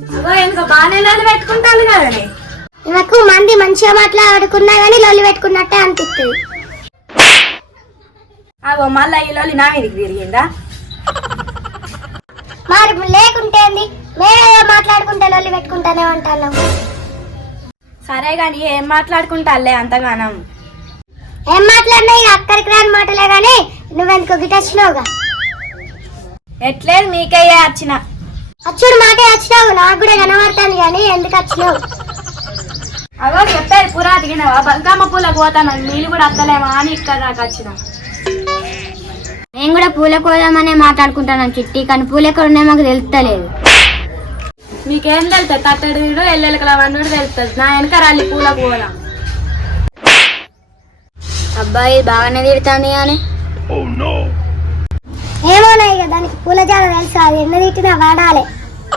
ఎందుకో బాగానే లొల్లి పెట్టుకుంటాను కదండి. నాకు మంది మంచిగా మాట్లాడుకున్నా గానీ లొల్లి పెట్టుకున్నట్టే అనిపిస్తుంది. అగో మళ్ళా ఈ లొల్లి నా మీదకి తిరిగిందా? మరి లేకుంటే మేమేదో మాట్లాడుకుంటే లొల్లి పెట్టుకుంటానే ఉంటాను. సరే గాని ఏం మాట్లాడుకుంటాలే అంతగానం? ఏం మాట్లాడినా ఇక అక్కడికి రాని మాటలే గానీ నువ్వెందుకు గిట వచ్చినావుగా? ఎట్లేదు మీకే వచ్చిన. అచ్చుడు మాకే వచ్చినావు, నాకు కూడా కనబడతాను గానీ ఎందుకు వచ్చినావు? అగో చెప్పేది పూరా దిగినావా? బంకమ్మ పూలకు పోతాను, నీళ్ళు కూడా అత్తలేమా అని ఇక్కడ నాకు వచ్చిన. నేను కూడా పూలకు పోదామనే మాట్లాడుకుంటాను చిట్టి, కానీ పూలు ఎక్కడ ఉన్నాయో మాకు తెలుస్తలేదు. మీకేం తెలుస్తుంది? తట్టడు ఎల్లెలకల వండు తెలుస్తుంది. నా వెనక రాలి పూలకు పోదాం. అబ్బాయి బాగానే తిడుతుంది కానీ ఏమోనాయి కదా, దానికి పూల జాడ తెలుసు, అది ఎన్న తిట్టినా వాడాలి.